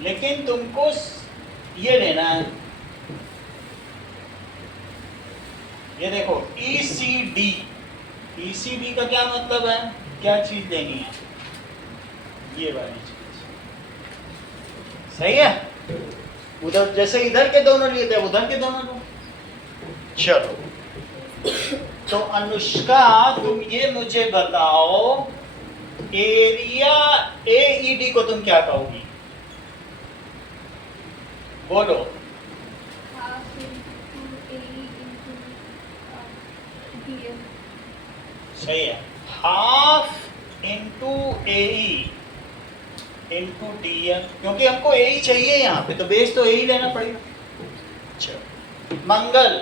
लेकिन तुमको ये लेना है, ये देखो ECD। ECD का क्या मतलब है, क्या चीज लेनी है, ये वाली चीज, सही है। उधर जैसे इधर के दोनों लिए थे उधर के दोनों लो। चलो तो अनुष्का तुम ये मुझे बताओ, एरिया AED को तुम क्या कहोगी, बोलो। half into AE into DM. सही है, half into AE into DM, क्योंकि हमको AE चाहिए यहाँ पे, तो बेस तो AE लेना पड़ेगा। चलो मंगल,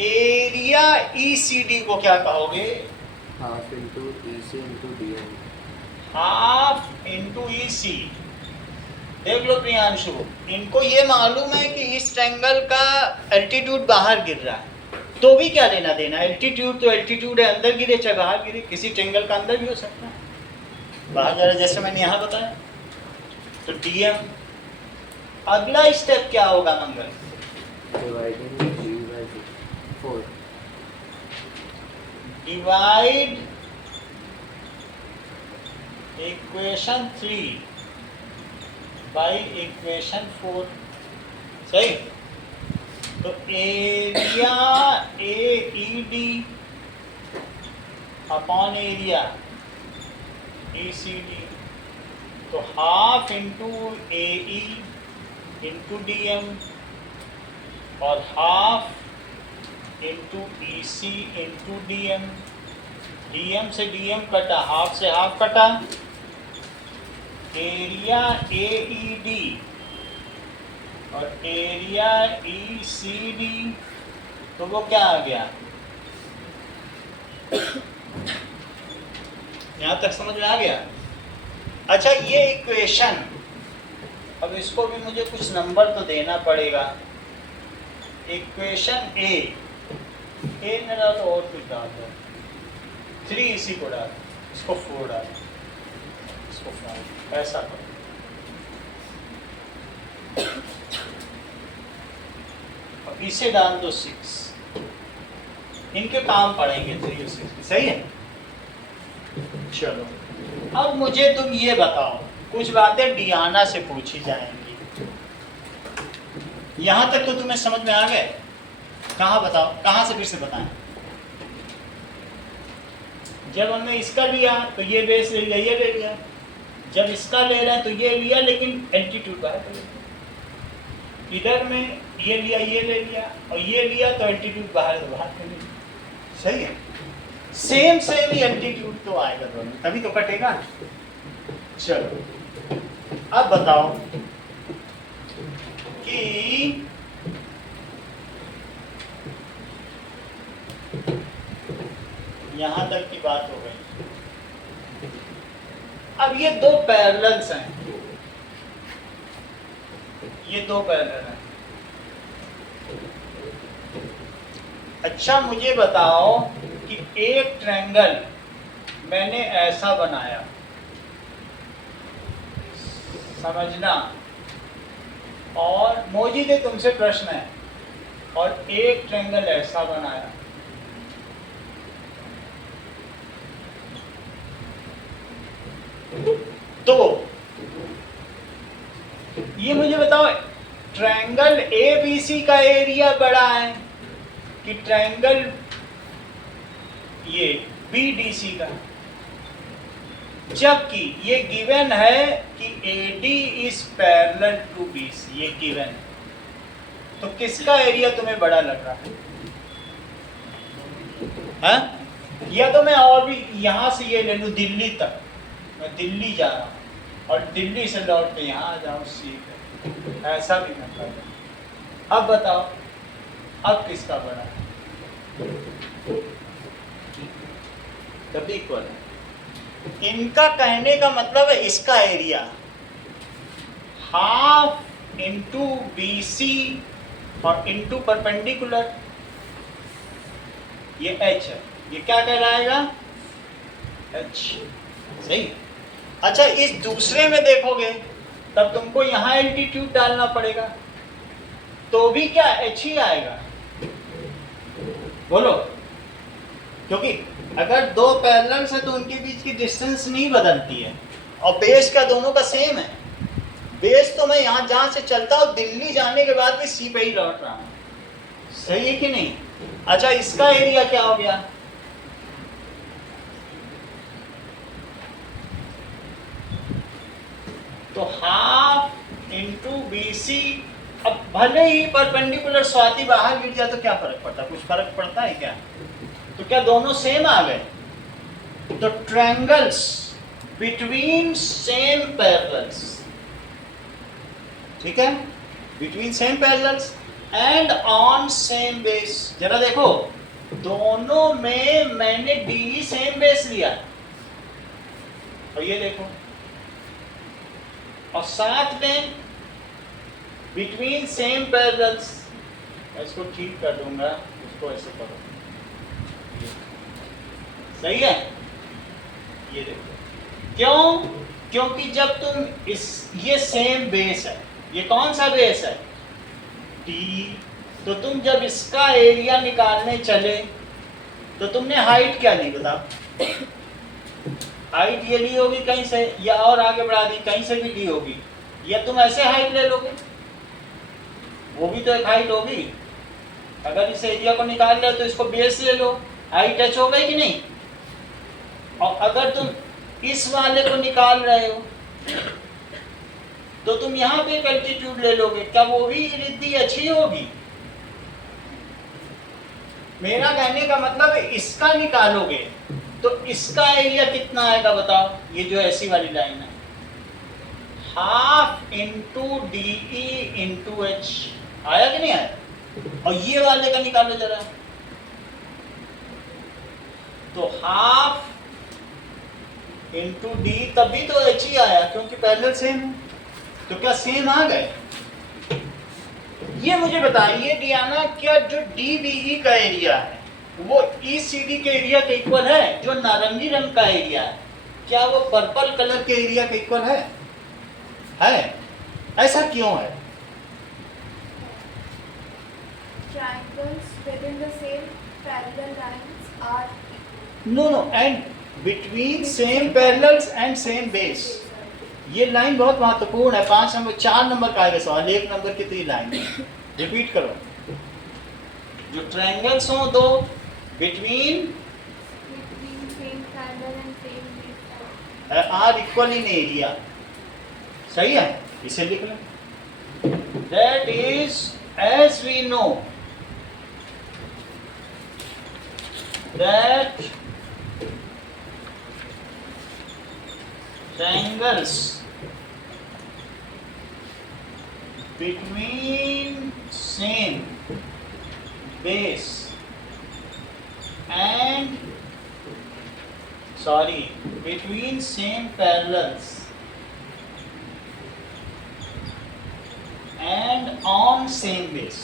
एरिया ECD को क्या कहोगे, half into EC into DM। Half into EC। देख लो प्रियांशु, इनको ये मालूम है कि इस ट्रायंगल का एल्टीट्यूड बाहर गिर रहा है, तो भी क्या लेना देना, एल्टीट्यूड तो एल्टीट्यूड है, अंदर गिरे चाहे बाहर गिरे, किसी ट्रायंगल का अंदर भी हो सकता है, बाहर जा रहा है, जैसे मैंने यहाँ बताया। तो DM। अगला स्टेप क्या होगा Mangal, dividing G by 4। Divide equation 3 by equation 4, सही। तो area AED upon area ECD, तो half into AE into DM और half into EC into DM। DM से DM कटा, हाफ से हाफ कटा, एरिया AED और एरिया ECD, तो वो क्या आ गया, यहाँ तक समझ में आ गया। अच्छा ये इक्वेशन, अब इसको भी मुझे कुछ नंबर तो देना पड़ेगा। इक्वेशन A न डालो और कुछ डाल दो, 3 इसी को डाल, इसको 4 डाल, इसको 5, ऐसा करो। अब इसे डाल दो 6, इनके काम पड़ेंगे 3 और 6, सही है। चलो अब मुझे तुम ये बताओ, कुछ बातें डियाना से पूछी जाएंगी, यहां तक तो तुम्हें समझ में आ गए, कहाँ बताओ, कहाँ से फिर से बताएं। जब हमने इसका लिया तो ये बेस ले लिया, ये ले लिया, जब इसका ले रहे हैं तो ये लिया, लेकिन एल्टीट्यूड बाहर कर लिया। इधर में ये लिया, ये ले लिया, और ये लिया तो एल्टीट्यूड बाहर, तो बाहर कर लिया, सही है। सेम सेम ही एल्टीट्यूड तो आएगा दोनों, तभी तो कटेगा। चलो अब बताओ कि यहां तक की बात हो गई। अब ये दो पैरेलल्स हैं, ये दो पैरेलल हैं। अच्छा मुझे बताओ कि एक ट्रायंगल मैंने ऐसा बनाया, समझना, और मोजीदे तुमसे प्रश्न है, और एक ट्रायंगल ऐसा बनाया, तो ये मुझे बताओ ट्रायंगल ABC का एरिया बड़ा है कि ट्रायंगल ये BDC का, जबकि ये गिवन है कि AD is parallel to BC, ये गिवन है, तो किसका एरिया तुम्हें बड़ा लग रहा है? हाँ? या तो मैं और भी यहाँ से ये ले लूँ दिल्ली तक, मैं दिल्ली जा रहा हूँ और दिल्ली से लौट के यहाँ आ जाऊँ, सीख है, ऐसा भी मैं कर रहा हूँ। अब बताओ अब किसका बड़ा है? तब भी इक्वल है। इनका कहने का मतलब है इसका एरिया हाफ इंटू BC और इंटू परपेंडिकुलर, ये H है, ये क्या कहलाएगा H। सही। अच्छा इस दूसरे में देखोगे तब तुमको यहाँ एल्टीट्यूड डालना पड़ेगा, तो भी क्या H ही आएगा, बोलो। क्योंकि अगर दो पैरेलल्स है तो उनके बीच की डिस्टेंस नहीं बदलती है, और बेस का दोनों का सेम है। बेस तो मैं यहाँ जहाँ से चलता हूँ दिल्ली जाने के बाद भी C पे ही लौट रहा हूँ, सही है कि नहीं। अच्छा इसका एरिया क्या हो गया, तो हाफ इंटू BC। अब भले ही परपेंडिकुलर स्वाति बाहर गिर जाए तो क्या फर्क पड़ता है, कुछ फर्क पड़ता है क्या, तो क्या दोनों सेम आ गए। तो ट्रायंगल्स बिटवीन सेम पैरेलल्स, ठीक है, between same parallels and on same base. जरा देखो दोनों में मैंने डी सेम बेस लिया, और ये देखो, और साथ में बिटवीन सेम पैरेलल्स। मैं इसको ठीक कर दूंगा, इसको ऐसे करो, सही है। ये देखो क्यों, क्योंकि जब तुम ये सेम बेस है, ये कौन सा बेस है D, तो तुम जब इसका एरिया निकालने चले तो तुमने हाइट क्या ली बताओ, हाइट ये ली होगी कहीं से, या और आगे बढ़ा दी कहीं से भी ली होगी, या तुम ऐसे हाइट ले लोगे, वो भी तो एक हाइट होगी। अगर इस एरिया को निकाल रहे हो तो इसको बेस ले लो, हाइट H हो गई कि नहीं। और अगर तुम इस वाले को निकाल रहे हो तो तुम यहाँ पे एक एल्टीट्यूड ले लोगे, क्या वो भी रिद्धि अच्छी होगी। मेरा कहने का मतलब है इसका निकालोगे तो इसका एरिया कितना आएगा बताओ, ये जो ऐसी वाली लाइन है, half into DE into H, आया कि नहीं आया। और ये वाले का निकालो जरा, तो हाफ इंटू D, तभी तो H ही आया क्योंकि पैरेलल सेम है। तो क्या सेम आ गए। ये मुझे बताइए डियाना, क्या जो DBE का एरिया है वो ECD के एरिया के इक्वल है, जो नारंगी रंग का एरिया है क्या वो पर्पल कलर के एरिया के इक्वल है? ऐसा क्यों है? Triangles within the same parallel lines are no and between same parallels and same base. ये लाइन बहुत महत्वपूर्ण है, 5 नंबर 4 नंबर का आएगा सवाल, 1 नंबर की 3 लाइन रिपीट करो। जो ट्रायंगल्स हो दो between same parallel and same base. Are equal in area, सही है, इसे लिख लें। That is as we know that triangles between same base and between same parallels and on same base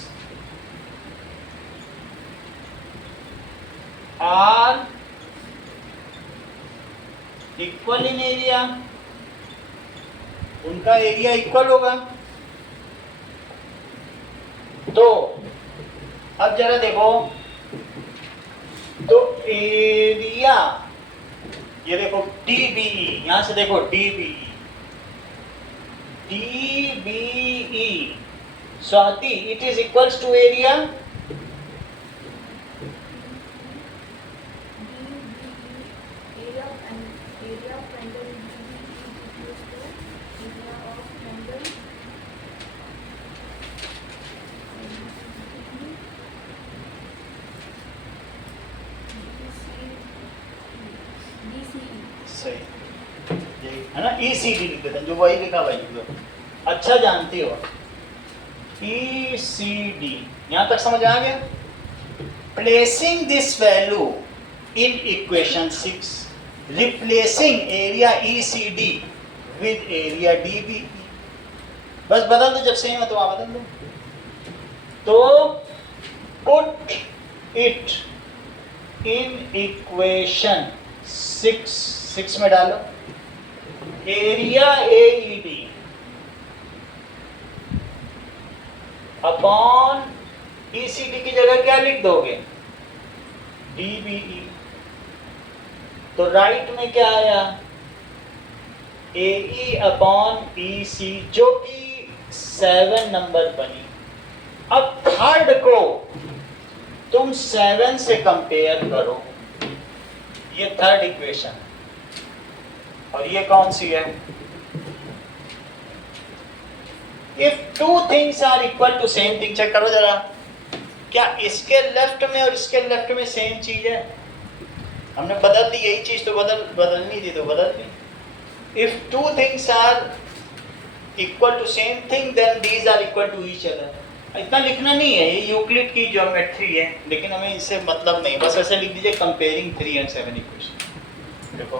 are equal in area, उनका area equal होगा। तो अब जरा देखो, तो एरिया ये देखो DBE, यहां से देखो DBE Swati, it is equals to area Area of triangle DBE is equals to area of triangle DCE. सही यही है ना, ECD लिख देते हैं, जो वही लिखा भाई, अच्छा जानती हो। ECD यहाँ तक समझ आ गया। Placing this value in equation 6, replacing area ECD with area DBE। बस बदल दो, जब सेम है तो आप बदल दो। तो पुट इट इन इक्वेशन 6 में डालो एरिया AED अपॉन ECD की जगह क्या लिख दोगे? DBE। तो राइट में क्या आया? AE अपॉन EC, जो कि 7 नंबर बनी। अब थर्ड को तुम 7 से कंपेयर करो, ये थर्ड इक्वेशन है, और ये कौन सी है? If two things are equal to same thing, check करो जरा, क्या इसके लेफ्ट में और इसके लेफ्ट में सेम चीज है? हमने बदल दी, यही चीज तो बदलनी थी तो बदल दी। If two things are equal to same thing, then these are equal to each other। इतना लिखना नहीं है, ये यूक्लिड की ज्योमेट्री है, लेकिन हमें इससे मतलब नहीं, बस ऐसे लिख दीजिए कंपेयरिंग 3 and 7 इक्वेशन। देखो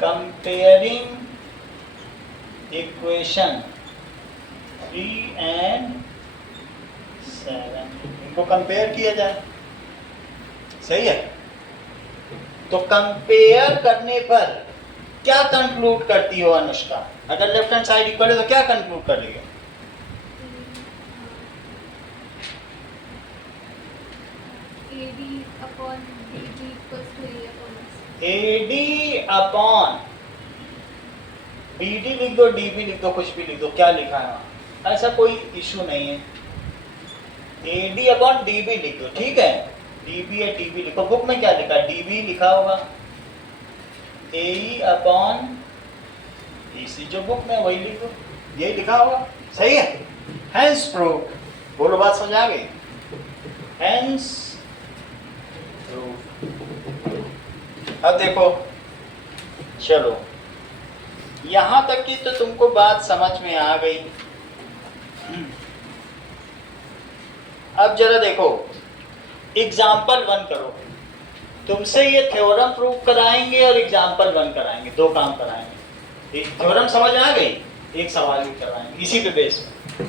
कंपेयरिंग इक्वेशन 3 and 7, इनको कंपेयर किया जाए, सही है? तो कंपेयर करने पर क्या कंक्लूड करती हो अनुष्का? अगर लेफ्ट हैंड साइड इक्वल है तो क्या कंक्लूड कर रही हो? AD अपॉन BD लिख दो, DB लिख दो, कुछ भी लिख दो, क्या लिखा है वहाँ, ऐसा कोई इशू नहीं है। AD अपॉन DB लिख दो, ठीक है? DB या DB लिखो, बुक में क्या लिखा है? DB लिखा होगा। AE अपॉन EC, जो बुक में वही लिख दो, यही लिखा होगा, सही है? हेंस प्रूव, बोलो बात समझ आ गई? Hence prove. अब देखो, चलो यहां तक की तो तुमको बात समझ में आ गई। अब जरा देखो एग्जाम्पल 1 करो, तुमसे ये थ्योरम प्रूव कराएंगे और एग्जाम्पल 1 कराएंगे, 2 काम कराएंगे। एक थ्योरम समझ आ गई, एक सवाल भी कराएंगे इसी पे बेस में,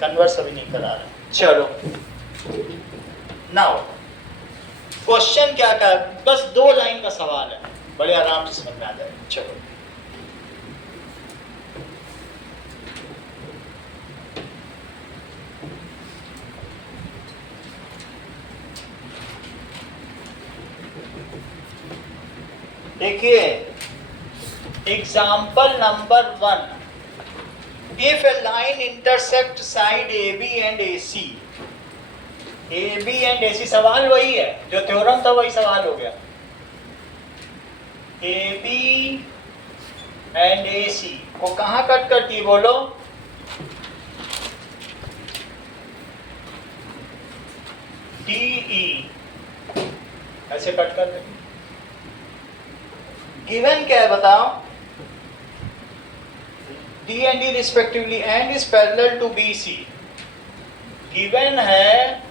कन्वर्स अभी नहीं करा रहे। चलो नाउ क्वेश्चन क्या का, बस 2 लाइन का सवाल है, बड़े आराम से समझ में आ जाएगा। चलो देखिए example number 1, if a line intersect side AB and AC, AB and AC, सवाल वही है जो थ्योरम था, वही सवाल हो गया। AB एंड AC को कहाँ कट करती है बोलो? DE, ऐसे कट कर देती। गिवन क्या है बताओ? D and D respectively and is parallel to BC। Given है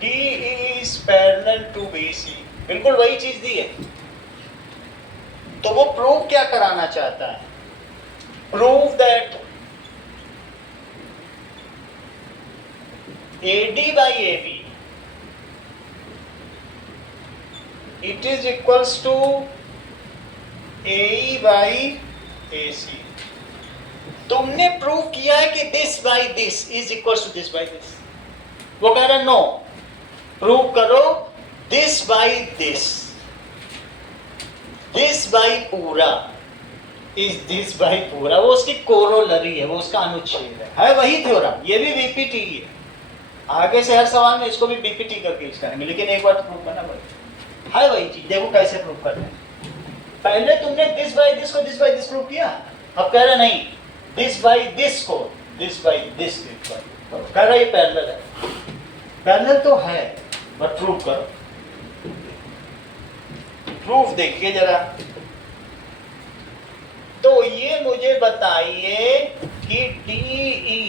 DE is parallel to BC, बिल्कुल वही चीज दी है। तो वो प्रूव क्या कराना चाहता है? Prove that AD by AB it is equals to AE by AC। तुमने प्रूव किया है कि this by this is equal to this by this, वो कह रहा नो, प्रूव करो this by this, this by पूरा इज दिस बाई पूरा, वो उसकी कोरोलरी है, वो उसका अनुच्छेद है वही थ्योरम। ये भी बीपीटी है, आगे से हर सवाल में इसको भी बीपीटी करके यूज करेंगे, लेकिन एक बार प्रूव करना पड़ेगा, है वही चीज। देखो कैसे प्रूव करते हैं। पहले तुमने दिस बाई दिस को दिस बाई दिस प्रूव किया, अब कह रहा नहीं दिस बाई दिस को दिस बाई दिस कह रहा ये पैरेलल है। पैरेलल तो है बट प्रूव करो, प्रूफ देखिए जरा। तो ये मुझे बताइए कि DE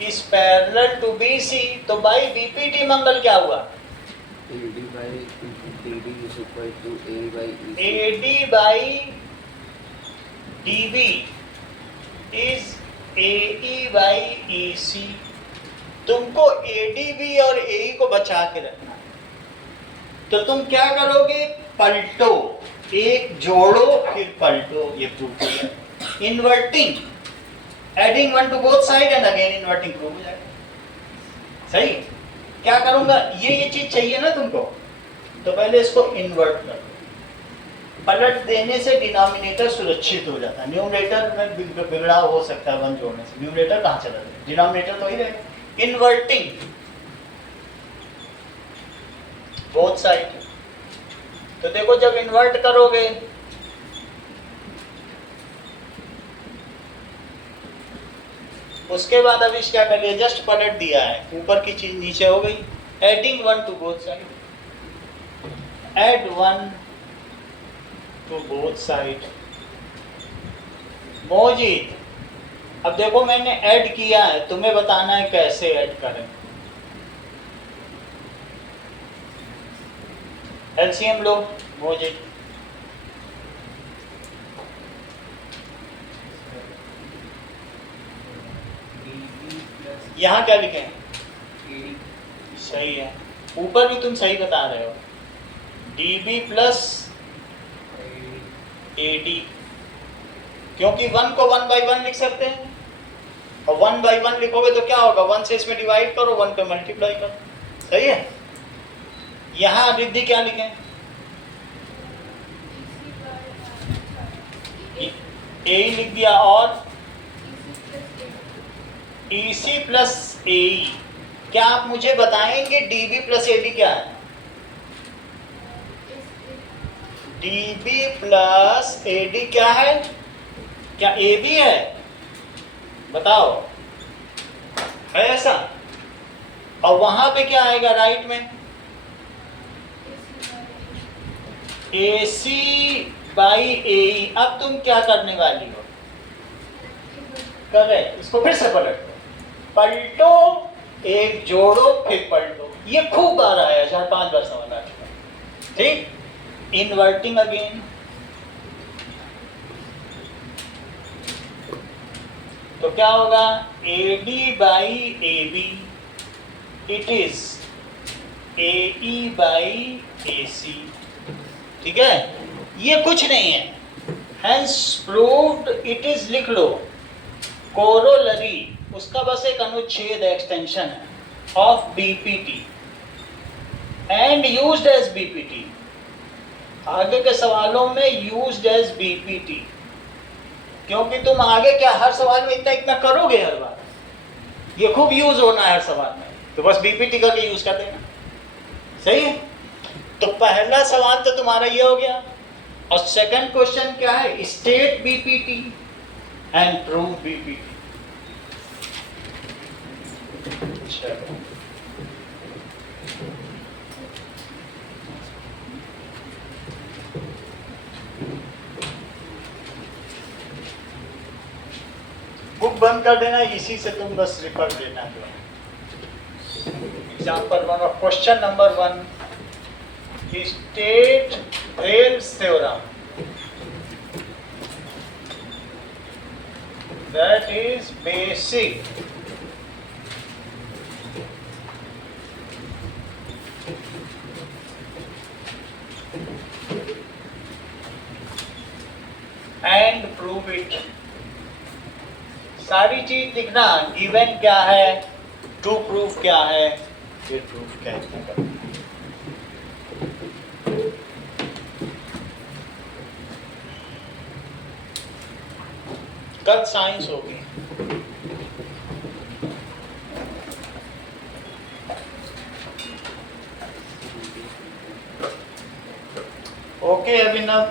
is parallel to BC, तो बाई BPT मंगल क्या हुआ? AD by DD is equal to A by EC. AD by DB is AE by EC। तुमको ADB और AE को बचा के रखना, तो तुम क्या करोगे? पलटो, एक जोड़ो फिर पलटो, ये प्रूफ किया। Inverting, adding one to both side and again inverting proof हो जाएगा। सही? क्या करूंगा? ये चीज चाहिए ना तुमको, तो पहले इसको इन्वर्ट कर दो। पलट देने से डिनोमिनेटर सुरक्षित हो जाता है। न्यूमरेटर में बिगड़ाव हो सकता है वन जोड़ने से, न्यूमरेटर कहाँ चला जाए, डिनोमिनेटर तो ही रहेगा। इन्वर्टिंग बोथ साइड, तो देखो जब इन्वर्ट करोगे उसके बाद अभी क्या करिए, जस्ट पलट दिया है, ऊपर की चीज नीचे हो गई। Adding one to both side, add one to both side. Mojeed, अब देखो मैंने ऐड किया है, तुम्हें बताना है कैसे ऐड करें। एलसीएम लो मोजीद, यहाँ क्या लिखे हैं? सही है, ऊपर भी तुम सही बता रहे हो। DB प्लस AD, क्योंकि 1 को 1 by 1 लिख सकते हैं, और 1 by 1 लिखोगे तो क्या होगा? 1 से इसमें डिवाइड करो, 1 पे मल्टीप्लाई करो। सही है? यहाँ रिद्धि क्या लिखें? A लिख दिया, और EC प्लस AE। क्या आप मुझे बताएंगे DB प्लस AD क्या है? DB प्लस AD क्या है? क्या AB है? बताओ, है ऐसा? और वहां पे क्या आएगा राइट में? AC by AE। अब तुम क्या करने वाली हो? करेक्ट, इसको फिर से पलटो, पलटो, एक जोड़ो फिर पलटो। ये खूब बार आया, 4-5 बार सवाल आ चुका। ठीक, इन्वर्टिंग अगेन, तो क्या होगा? AD by AB, it is AE by AC। ठीक है, ये कुछ नहीं है, हेंस प्रूव्ड इट इज, लिख लो। कोरोलरी, उसका बस एक अनुच्छेद एक्सटेंशन है of BPT and used as BPT। आगे के सवालों में यूज्ड एज BPT, क्योंकि तुम आगे क्या हर सवाल में इतना इतना करोगे हर बार, ये खूब यूज होना है हर सवाल में, तो बस BPT करके यूज कर देना। सही है? तो पहला सवाल तो तुम्हारा ये हो गया, और सेकंड क्वेश्चन क्या है? State BPT and prove BPT। चलो, बुक बंद कर देना, इसी से तुम बस रिफर देना। जो एग्जाम्पल 1 और question number 1, state rails theorem, that is basic and prove it। सारी चीज लिखना, गिवन क्या है, टू प्रूफ क्या है, फिर प्रूफ क्या है। कल साइंस होगी। ओके अभिनव।